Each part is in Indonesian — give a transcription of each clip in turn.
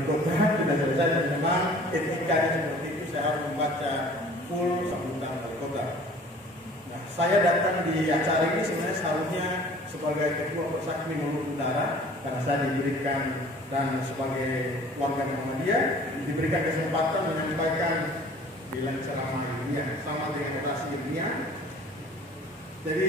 wali kota sudah selesai, dan memang etikanya seperti itu, saya harus membaca full sambutan wali kota. Nah, saya datang di acara ini sebenarnya seharusnya sebagai ketua Persakmi Maluku Utara, karena saya diberikan dan sebagai warga Muhammadiyah diberikan kesempatan menyampaikan bilang ceramah ilmiah sama dengan orasi ilmiah. Jadi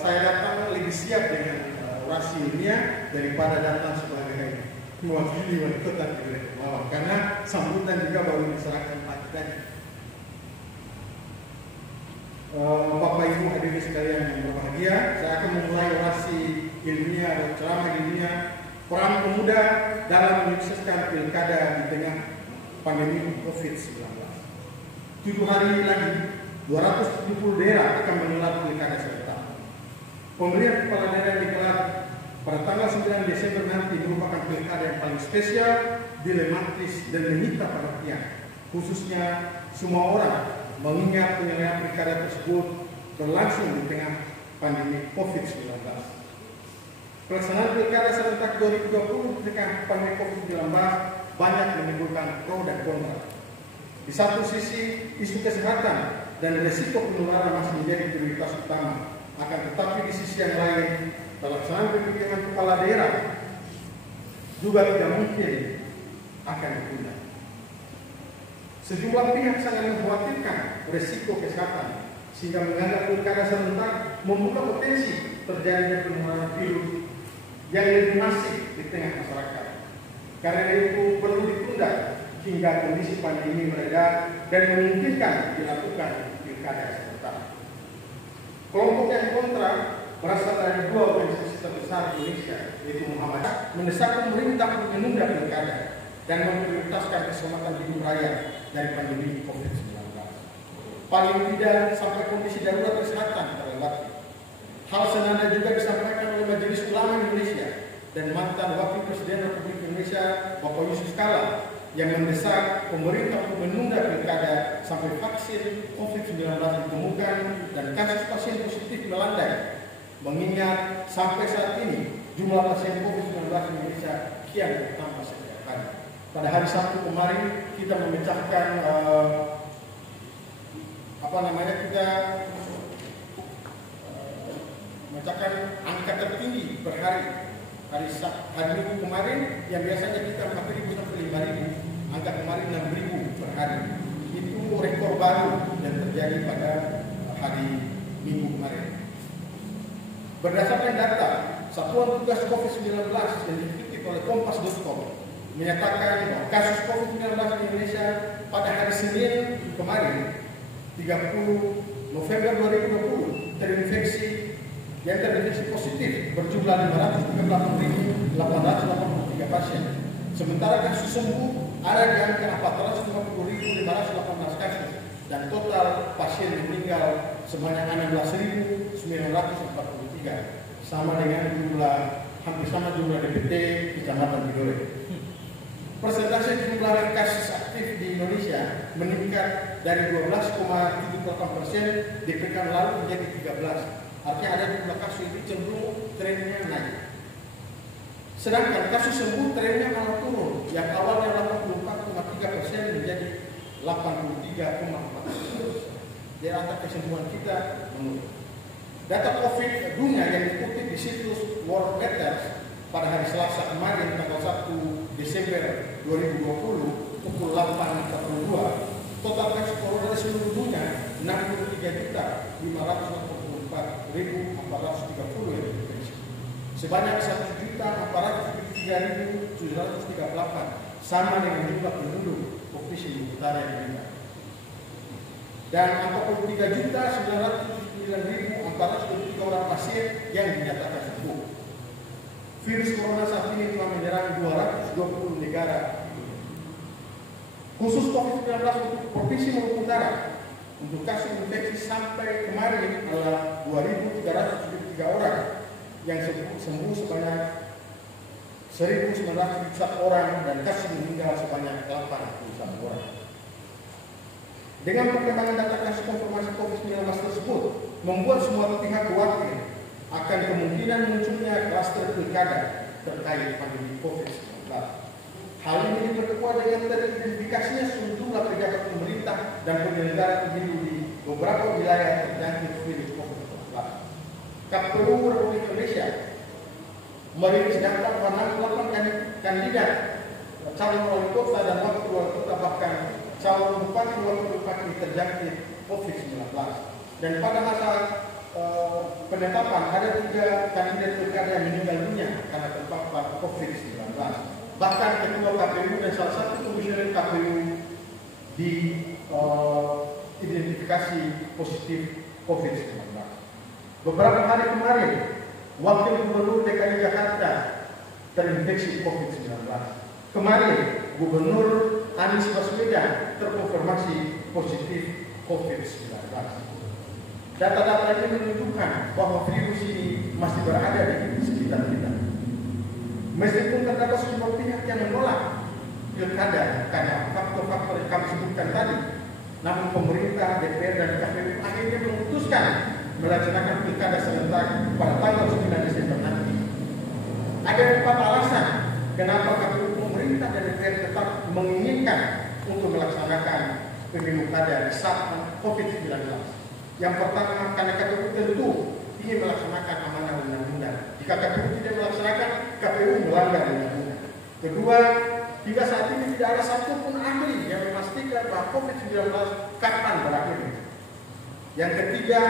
saya datang lebih siap dengan orasi ilmiah daripada datang sebagai mewakili wali kota di wilayah Kepulauan, karena sambutan juga baru diserahkan pagi tadi. Bapak Ibu hadirin sekalian yang berbahagia, saya akan memulai orasi ilmiah dan ceramah ilmiah peran pemuda dalam menyukseskan pilkada di tengah pandemi COVID-19. 7 hari lagi 270 daerah akan menggelar pilkada serentak. Pemilihan kepala daerah yang digelar pada tanggal 9 Desember nanti merupakan pilkada yang paling spesial, dilematis, dan menyita perhatian, khususnya semua orang, mengingat penyelenggaraan pilkada tersebut berlangsung di tengah pandemi COVID-19. Pelaksanaan pilkada serentak 2020 di tengah pandemi COVID-19 banyak menimbulkan pro dan kontra. Di satu sisi, isu kesehatan dan risiko penularan masih menjadi prioritas utama. Akan tetapi di sisi yang lain, pelaksanaan pemilihan kepala daerah juga tidak mungkin akan ditunda. Sejumlah pihak sangat mengkhawatirkan risiko kesehatan, sehingga menganggap pilkada serentak membuka potensi terjadinya penularan virus yang lebih masif di tengah masyarakat. Karena itu perlu ditunda hingga kondisi pandemi mereda dan memungkinkan dilakukan pilkada serentak. Kelompok yang kontra berasal dari 2 organisasi terbesar di Indonesia, yaitu Muhammadiyah, mendesak pemerintah untuk menunda pilkada dan memprioritaskan keselamatan hidup rakyat dari pandemi COVID-19. Paling tidak sampai kondisi darurat kesehatan terlewati. Hal senada juga disampaikan oleh Majelis Ulama Indonesia dan mantan Wakil Presiden Republik Indonesia Bapak Yusuf Kala yang mendesak pemerintah untuk menunda pilkada sampai vaksin COVID-19 ditemukan dan kasus pasien positif melandai. Mengingat sampai saat ini jumlah pasien COVID-19 di Indonesia kian bertambah setiap hari. Pada hari Sabtu kemarin kita memecahkan memecahkan angka tertinggi per hari. Hari Minggu kemarin yang biasanya kita 4.000 sampai 5.000, angka kemarin 6.000 per hari. Itu rekor baru yang terjadi pada hari Minggu kemarin. Berdasarkan data Satuan Tugas COVID-19 yang dikutip oleh Kompas.com menyatakan bahwa kasus COVID-19 di Indonesia pada hari Senin kemarin 30 November 2020 yang terinfeksi positif berjumlah 538.883 pasien. Sementara kasus sembuh ada di angka 450.518 kasus dan total pasien meninggal sebanyak 16.943, sama dengan hampir sama jumlah DPT Kecamatan Tidore. Persentase jumlah kasus aktif di Indonesia meningkat dari 12,78% di pekan lalu menjadi 13%. Artinya ada jumlah kasus itu cenderung trennya naik. Sedangkan kasus sembuh trennya malah turun, yang awalnya 84,3% menjadi 83,4%. Jadi angka kesembuhan kita menurun. Data COVID dunia yang dikutip di situs World Matters pada hari Selasa kemarin tanggal 1 Desember 2020 pukul 8.42, total kasus corona di seluruh dunia 63.584.430 yang dideteksi. Sebanyak 1.473.738, sama dengan jumlah penduduk Provinsi Utara yang meninggal. Dan 43.909.423 orang pasien yang dinyatakan sembuh. Virus corona saat ini telah menyerang 220 negara. Khusus COVID-19 untuk Provinsi Maluku Utara, untuk kasus infeksi sampai kemarin adalah 2.373 orang, yang sembuh sebanyak 1.971 orang dan kasus meninggal sebanyak 81 orang. Dengan perkembangan data kasus konfirmasi COVID-19 tersebut membuat semua pihak khawatir akan kemungkinan munculnya klaster pilkada terkait pandemi COVID-19. Hal ini teridentifikasinya sejumlah pejabat pemerintah dan penyelenggara pemilu di beberapa wilayah terjangkit virus COVID-19. KPU Republik Indonesia merilis daftar 8 kandidat calon wali kota dan wakil wali kota, bahkan calon bupati wakil bupati terjangkit COVID-19. Dan pada masa penetapan ada 3 kandidat pilkada yang meninggal dunia karena terpapar COVID-19. Bahkan ketua KPU dan salah satu komisioner KPU diidentifikasi positif COVID-19. Beberapa hari kemarin, Wakil Gubernur DKI Jakarta terinfeksi COVID-19. Kemarin, Gubernur Anies Baswedan terkonfirmasi positif COVID-19. Data-data ini menunjukkan bahwa virus ini masih berada di sekitar kita. Meskipun terdapat sejumlah pihak yang menolak pilkada karena faktor-faktor yang kami sebutkan tadi, namun pemerintah, DPR, dan KPU akhirnya memutuskan melaksanakan pilkada serentak pada tanggal 9 Desember nanti. Ada 4 alasan kenapa KPU, pemerintah, dan DPR tetap menginginkan untuk melaksanakan pemilu kada di saat COVID-19. Yang pertama, karena KPU tentu ingin melaksanakan amanah undang-undang. Jika KPU tidak melaksanakan, KPU melanggar undang-undang. Kedua, hingga saat ini tidak ada satupun ahli yang memastikan bahwa COVID-19 kapan berakhirnya. Yang ketiga,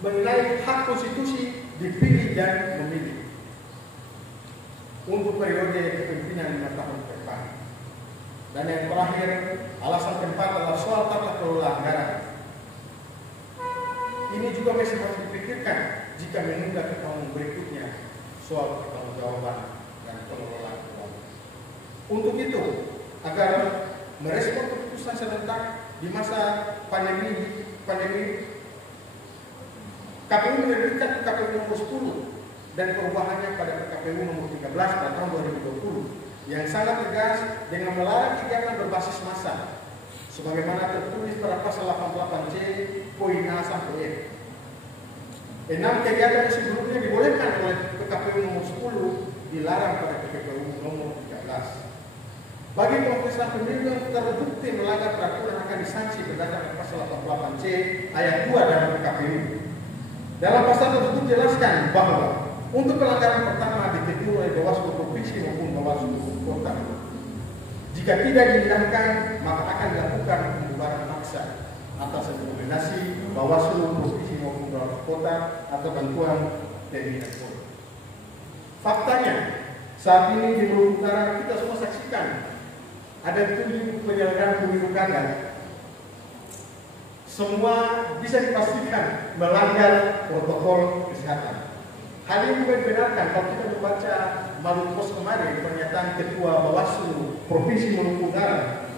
mengenai hak konstitusi dipilih dan memilih untuk periode kepemimpinan 5 tahun ke depan. Dan yang terakhir, alasan keempat adalah soal tata kelola anggaran. Ini juga masih harus dipikirkan jika menunda ke tahun berikutnya soal pertanggungjawaban dan pengelolaan keuangan. Untuk itu, agar merespon keputusan serentak di masa pandemi, KPU menerbitkan KPU nomor 10 dan perubahannya pada KPU nomor 13 pada tahun 2020 yang sangat tegas dengan melarang kegiatan berbasis massa sebagaimana tertulis pada pasal 88C poin A sampai F. 6 kegiatan yang sebelumnya dibolehkan oleh KPU nomor 10 dilarang pada KPU nomor 13. Bagi kontestan pemilu yang terbukti melanggar peraturan akan disanksi berdasarkan pasal 88C ayat 2 dalam KPU. Dalam pasal tersebut jelaskan bahwa untuk pelanggaran pertama ditegur oleh Bawaslu provinsi maupun Bawaslu kota. Jika tidak diindahkan, maka akan dilakukan pembubaran paksa atas rekomendasi Bawaslu provinsi maupun Bawaslu kota atau bantuan TNI dan Polri. Faktanya, saat ini di Maluku Utara kita semua saksikan ada 7 penyelenggaraan pemilu kada. Semua bisa dipastikan melanggar protokol kesehatan. Hal ini juga dibenarkan kalau kita membaca Maluku Post kemarin, pernyataan Ketua Bawaslu Provinsi Maluku Utara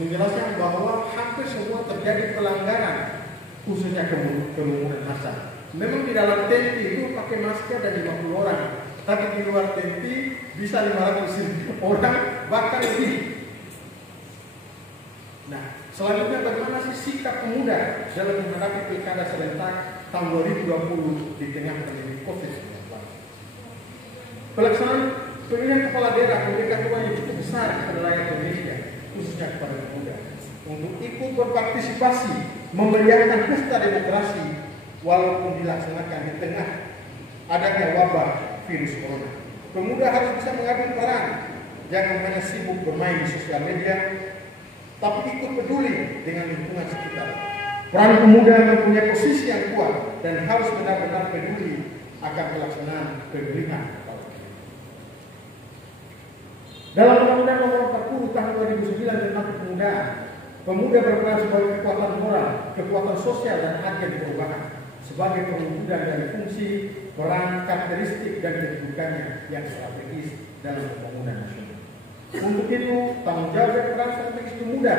menjelaskan bahwa hampir semua terjadi pelanggaran, khususnya kerumunan massa. Memang di dalam tenti itu pakai masker dan 50 orang, tapi di luar tenti bisa 500 orang bahkan lebih. Nah, selanjutnya bagaimana sih sikap pemuda dalam menghadapi pilkada serentak tahun 2020 di tengah pandemi COVID-19? Pelaksanaan pemilihan kepala daerah memberikan ruang yang cukup besar kepada rakyat Indonesia, khususnya kepada pemuda, untuk ikut berpartisipasi memeriahkan pesta demokrasi walaupun dilaksanakan di tengah adanya wabah virus corona. Pemuda harus bisa mengambil peran, jangan hanya sibuk bermain di sosial media, tapi ikut peduli dengan lingkungan sekitar. Peran pemuda mempunyai posisi yang kuat dan harus benar-benar peduli akan pelaksanaan pemilihan. Dalam Undang-Undang Nomor 40 Tahun 2009 tentang Kepemudaan, pemuda berperan sebagai kekuatan moral, kekuatan sosial dan agen perubahan sebagai perwujudan dari fungsi, peran, karakteristik dan kedudukannya yang strategis dalam pembangunan nasional. Untuk itu, tanggung jawab dan peran strategis pemuda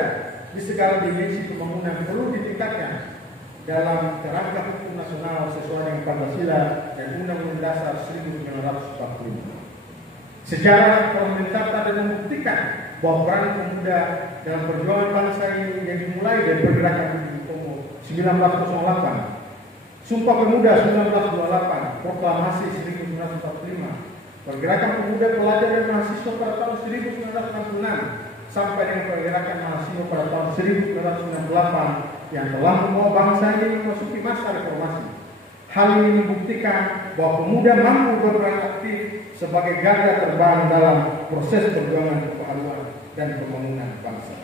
di segala dimensi pembangunan perlu ditingkatkan dalam kerangka hukum nasional sesuai dengan Pancasila dan Undang-Undang Dasar 1945. Sejarah telah mencatat dan membuktikan bahwa peran pemuda dalam perjuangan bangsa ini yang dimulai dari pergerakan 1908, Sumpah Pemuda 1928, Proklamasi 1945, Pergerakan pemuda, pelajar dan mahasiswa pada tahun 1966 sampai dengan pergerakan mahasiswa pada tahun 1998 yang telah membawa bangsa ini memasuki masa reformasi. Hal ini membuktikan bahwa pemuda mampu berperan aktif sebagai garda terdepan dalam proses perjuangan kebaruan dan pembangunan bangsa.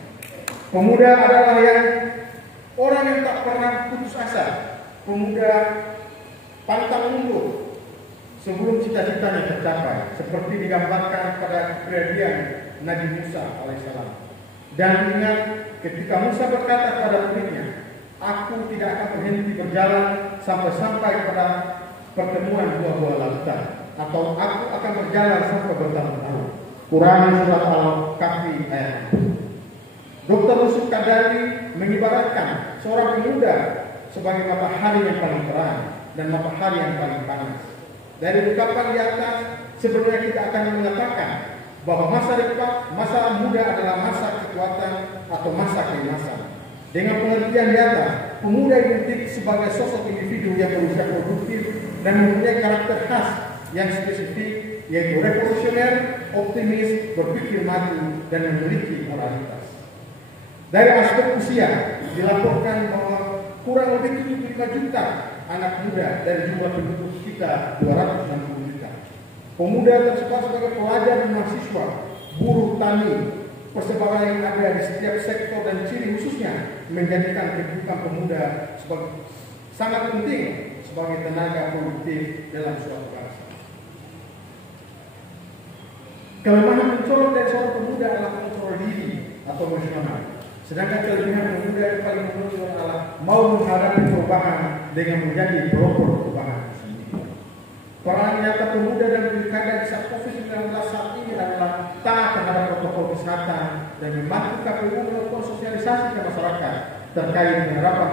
Pemuda adalah orang yang tak pernah putus asa. Pemuda pantang mundur sebelum cita-citanya tercapai, seperti digambarkan pada kepribadian Nabi Musa alaihissalam. Dan ingat, ketika Musa berkata kepada muridnya, "Aku tidak akan berhenti berjalan sampai pada pertemuan dua lautan, atau aku akan berjalan sampai bertahun-tahun." Quran surat Al-Kahfi ayat 1. Dr. Yusuf Qadari mengibaratkan seorang pemuda sebagai matahari yang paling terang dan matahari yang paling panas. Dari ungkapan di atas, sebenarnya kita akan mengatakan bahwa masa muda adalah masa kekuatan atau masa keemasan. Dengan pengertian di atas, pemuda identik sebagai sosok individu yang berusia produktif dan mempunyai karakter khas yang spesifik, yaitu revolusioner, optimis, berpikir maju, dan memiliki moralitas. Dari aspek usia, dilaporkan bahwa kurang lebih 75 juta anak muda dari jumlah penduduk kita 260 juta. Pemuda tersebar sebagai pelajar dan mahasiswa, buruh, tani, persebaran yang ada di setiap sektor dan ciri khususnya menjadikan kehidupan pemuda sebagai sangat penting sebagai tenaga produktif dalam suatu bangsa. Kelemahan mencolok dari seorang pemuda adalah kontrol diri atau emosional. Sedangkan kelebihan pemuda yang paling menonjol adalah mau menghadapi perubahan dengan menjadi pelopor perubahan sendiri. Peran nyata pemuda dan pilkada di saat COVID-19 saat ini adalah taat terhadap protokol kesehatan dan membantu KPU melakukan sosialisasi ke masyarakat terkait penerapan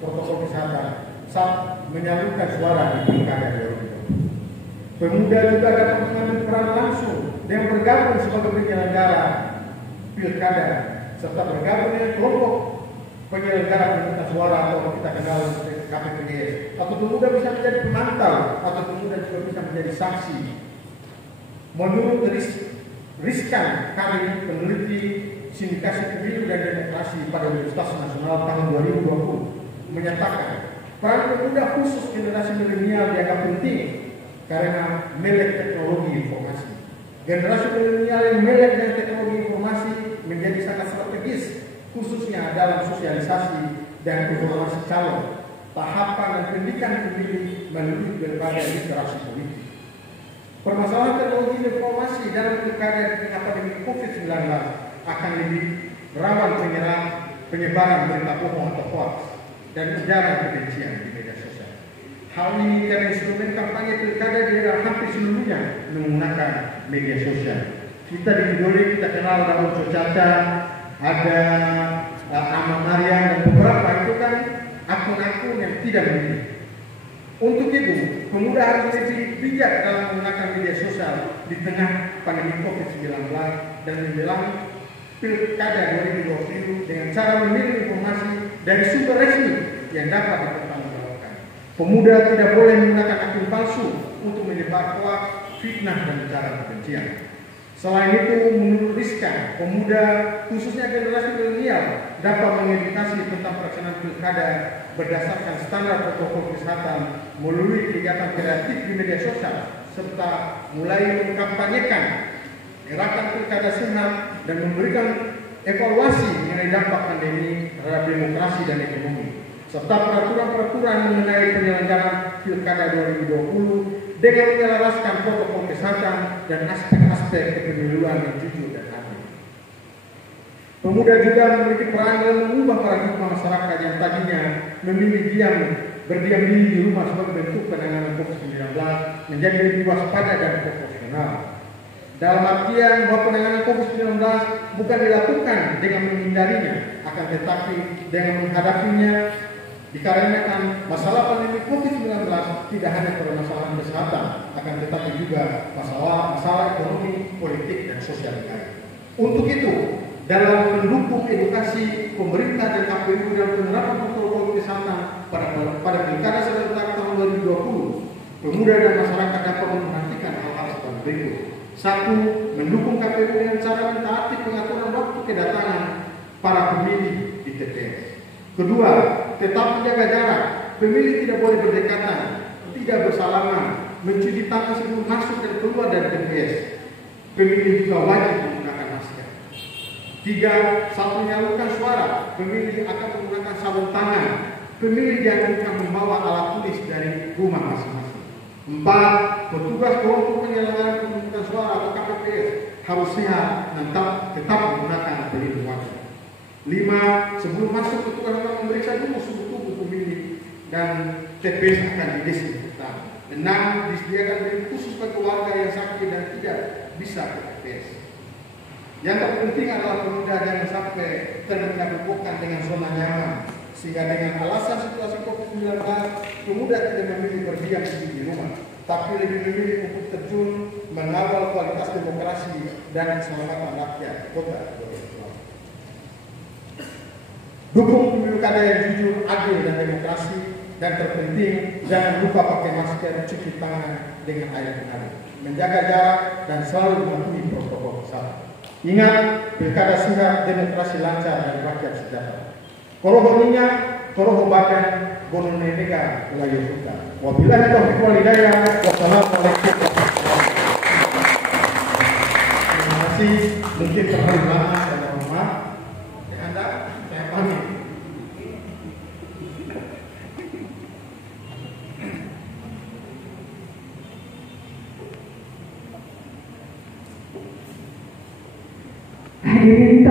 protokol kesehatan saat menyalurkan suara di pilkada 2020. Pemuda juga dapat mengambil peran langsung dengan bergabung sebagai penyelenggara pilkada serta bergabung dengan kelompok penyelenggara pemungutan suara atau kita kenal sebagai KPPS. Atau pemuda bisa menjadi pemantau, atau pemuda juga bisa menjadi saksi. Menurut Riskan Kami, peneliti Sindikasi Pemilu dan Demokrasi pada Universitas Nasional tahun 2020 menyatakan peran pemuda khusus generasi milenial dianggap penting karena melek teknologi informasi. Generasi milenial yang melek dengan teknologi informasi menjadi sangat strategis, khususnya dalam sosialisasi dan informasi calon, tahapan dan pendidikan pemilih melalui berbagai literasi politik. Permasalahan teknologi informasi dalam pilkada di tengah pandemi COVID-19 akan lebih rawan penyebaran berita bohong atau hoax dan ujaran kebencian di media sosial. Hal ini karena instrumen kampanye pilkada di daerah hampir seluruhnya menggunakan media sosial. Kita di Vidole kita kenal Daun Cocaca, ada Ahmad Mariam dan beberapa itu kan akun-akun yang tidak benar. Untuk itu, pemuda harus lebih bijak dalam menggunakan media sosial di tengah pandemi COVID-19 dan menjelang pilkada 2020 dengan cara memilih informasi dari sumber resmi yang dapat dipertanggungjawabkan. Pemuda tidak boleh menggunakan akun palsu untuk menyebar hoax, fitnah dan ujaran kebencian. Selain itu, menurut Rizka, pemuda khususnya generasi milenial dapat mengedukasi tentang pelaksanaan pilkada berdasarkan standar protokol kesehatan melalui kegiatan kreatif di media sosial serta mulai mengkampanyekan gerakan pilkada sehat dan memberikan evaluasi mengenai dampak pandemi terhadap demokrasi dan ekonomi serta peraturan-peraturan mengenai penyelenggaraan pilkada 2020 dengan menyelaraskan protokol kesehatan dan aspek-aspek kepemiluan yang jujur dan adil. Pemuda juga memiliki peran dalam mengubah paradigma masyarakat yang tadinya memilih berdiam diri di rumah sebagai bentuk penanganan COVID-19 menjadi lebih waspada dan proporsional. Dalam artian bahwa penanganan COVID-19 bukan dilakukan dengan menghindarinya, akan tetapi dengan menghadapinya. Dikarenakan masalah pandemi COVID-19 tidak hanya permasalahan kesehatan, akan tetapi juga masalah ekonomi, politik, dan sosial lain. Untuk itu, dalam mendukung edukasi pemerintah dan KPU dalam penerapan protokol kesehatan pada pilkada serentak tahun 2020, pemuda dan masyarakat dapat memperhatikan hal-hal sebagai berikut. 1. Mendukung KPU dengan cara mentaati pengaturan waktu kedatangan para pemilih di TPS. Kedua, tetap menjaga jarak. Pemilih tidak boleh berdekatan, tidak bersalaman, mencuci tangan sebelum masuk dan keluar dari TPS. Pemilih juga wajib menggunakan masker. 3. Saat menyalurkan suara, pemilih akan menggunakan sarung tangan. Pemilih dianjurkan membawa alat tulis dari rumah masing-masing. 4. Petugas kelompok penyelenggara pemungutan suara atau KPPS harus sehat dan tetap menggunakan pelindung wajah. 5. Sebelum masuk, petugas akan memeriksa dulu suhu tubuh pemilih dan TPS akan didesinfektan. 6. Disediakan bilik khusus bagi warga yang sakit dan tidak bisa ke TPS. Yang terpenting adalah pemuda jangan sampai tergabungkan dengan zona nyaman, sehingga dengan alasan situasi COVID-19 pemuda tidak memilih berdiam diri di rumah, tapi lebih memilih untuk terjun mengawal kualitas demokrasi dan keselamatan rakyat kota. Dukung pemilu kada yang jujur, adil dan demokrasi, dan terpenting jangan lupa pakai masker, cuci tangan dengan air mengalir, menjaga jarak dan selalu mematuhi protokol kesehatan. Ingat, pilkada sehat, demokrasi lancar dan rakyat sejahtera. Koroho minyak, koroho badan, gonong nega, wilayah suka. Wabillahi taufiq wal hidayah. Wassalamualaikum warahmatullahi wabarakatuh. Terima kasih. Mungkin terlalu lama saya mohon maaf. Anda, saya pamit. Hadirin